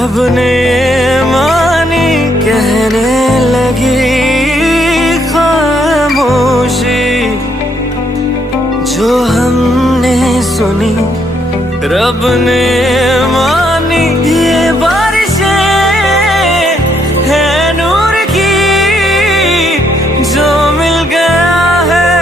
रब ने मानी कहने लगी खामोशी, जो हमने सुनी रब ने मानी। ये बारिशें है नूर की, जो मिल गया है,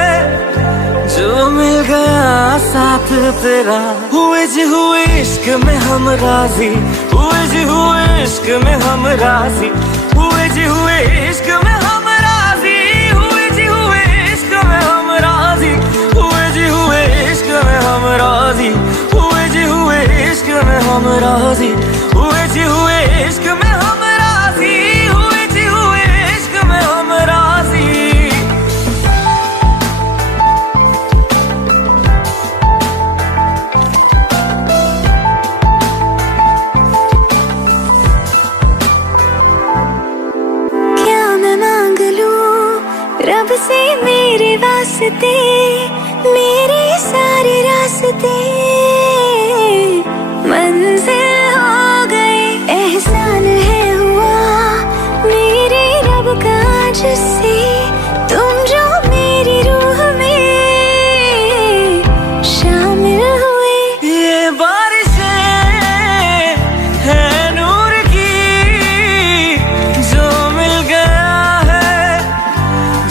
जो मिल गया साथ तेरा। हुए जी हुए इश्क में हम राजी, हुए जी हुए इश्क में हम राजी, हुए जी हुए इश्क में हम राजी, हुए जी हुए इश्क में हम राजी, हुए जी हुए इश्क में हम राजी, हुए जी हुए इश्क में हम राजी, हुए जी हुए इश्क में हम राजी, हुए जी हुए इश्क में हम राजी। रब से मेरे वास्ते, मेरे सारे रास्ते मंजिल हो गए। एहसान है हुआ मेरे रब का जिससे, तुम जो मेरी रूह में शामिल हुए। ये बारिशें है नूर की, जो मिल गया है,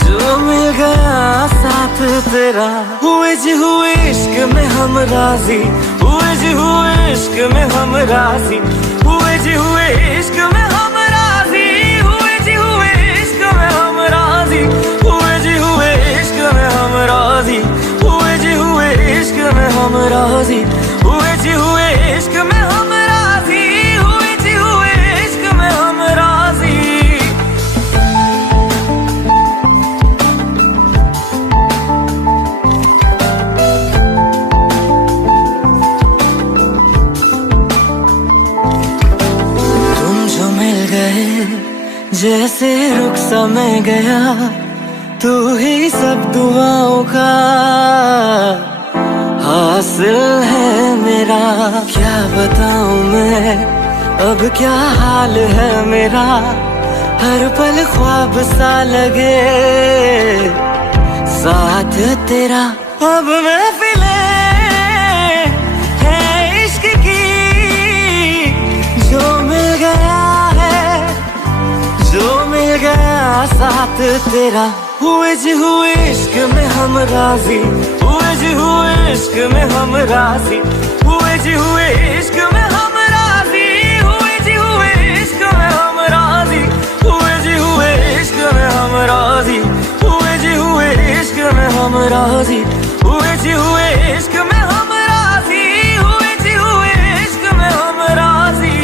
जो मिल गया साथ तेरा। हुए जी हुए इश्क में हम राजी, हुए जी हुए इश्क में हम राजी, हुए जी हुए इश्क में हम राजी, हुए जी हुए इश्क में हम राजी, हुए जी हुए इश्क में हम राजी, हुए जी हुए इश्क में हम राजी, हुए जी हुए इश्क में हम राजी, हुए जी हुए इश्क में हम राजी। जैसे रुख सा मैं गया, तू ही सब दुआओं का हासिल है मेरा। क्या बताऊं मैं अब क्या हाल है मेरा, हर पल ख्वाब सा लगे साथ तेरा। अब महफिलें है इश्क की, जो मिल गया है, जो मिल गया साथ तेरा। हुए जी हुए इश्क में हम राजी, हुए जी हुए इश्क में हम राजी, हुए जी हुए इश्क में हम राजी, हुए जी हुए इश्क में हम राजी, हुए जी हुए इश्क में हम राजी, हुए जी हुए इश्क में हम राजी, हुए जी हुए इश्क में हम राजी, हुए जी हुए इश्क में हम राजी।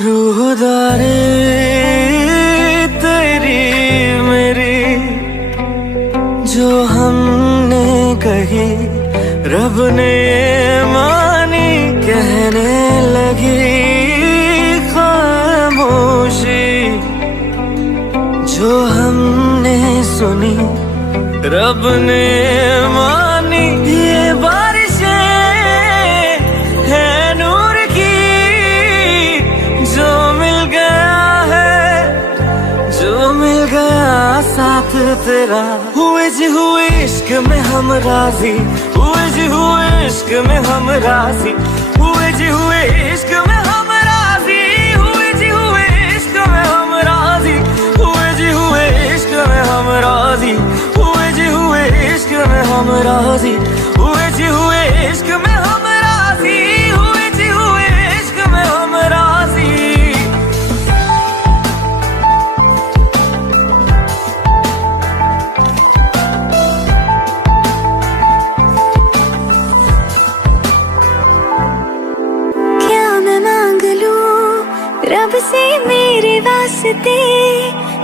रूहदारी तेरी मेरी, जो हमने कही रब ने मानी कहने लगी खामोशी, जो हमने सुनी रब ने मानी। ये बारिशें है नूर की, जो मिल गया है, जो मिल गया साथ तेरा। हुए जी हुए इश्क में हम राजी, हुए जी हुए इश्क में हम राजी, हुए जी हुए इश्क में हम राजी, हुए जी हुए इश्क में हम राजी, हुए जी हुए इश्क में हम राजी, हुए जी हुए इश्क में हम राजी, हुए जी हुए इश्क में हम राजी, हुए जी हुए इश्क में हम राजी। रब से मेरे वास्ते,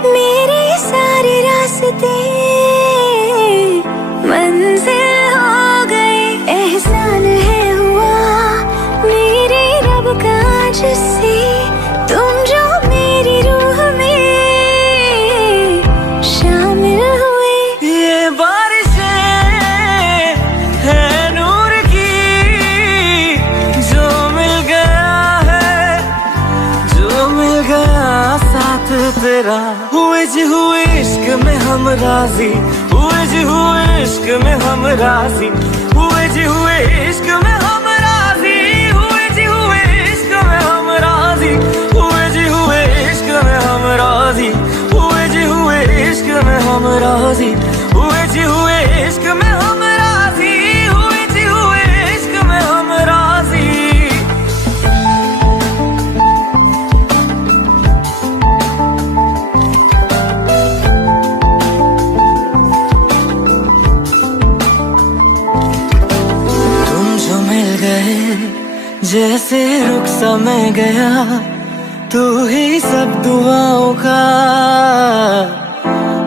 मेरे सारे रास्ते तेरा। हुए जी हुए इश्क में हम राजी, हुए जी हुए इश्क में हम राजी, हुए जी हुए इश्क में हम राजी, हुए जी हुए इश्क में हम राजी, हुए जी हुए इश्क में हम राजी, हुए जी हुए इश्क में हम राजी, हुए जी हुए इश्क में हम राजी, हुए जी हुए इश्क में हम राजी। जैसे रुख समय गया, तू ही सब दुआओं का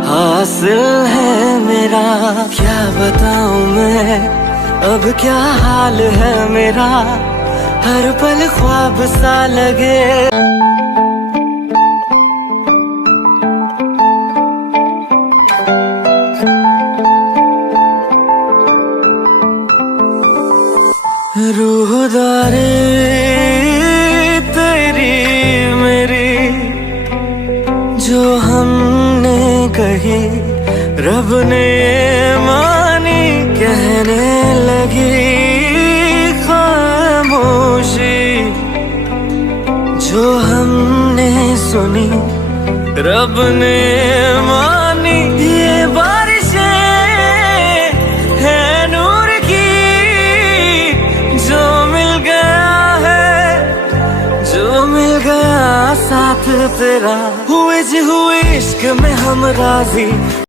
हासिल है मेरा। क्या बताऊं मैं अब क्या हाल है मेरा, हर पल ख्वाब सा लगे। रूहदारे तेरी मेरी जो हमने कही, रब ने मानी कहने लगी खामोशी। जो हमने सुनी रब ने मानी, ये बारिशें है नूर की, जो मिल गया है, जो मिल गया साथ तेरा। हुए जी हुए इश्क में हम राजी।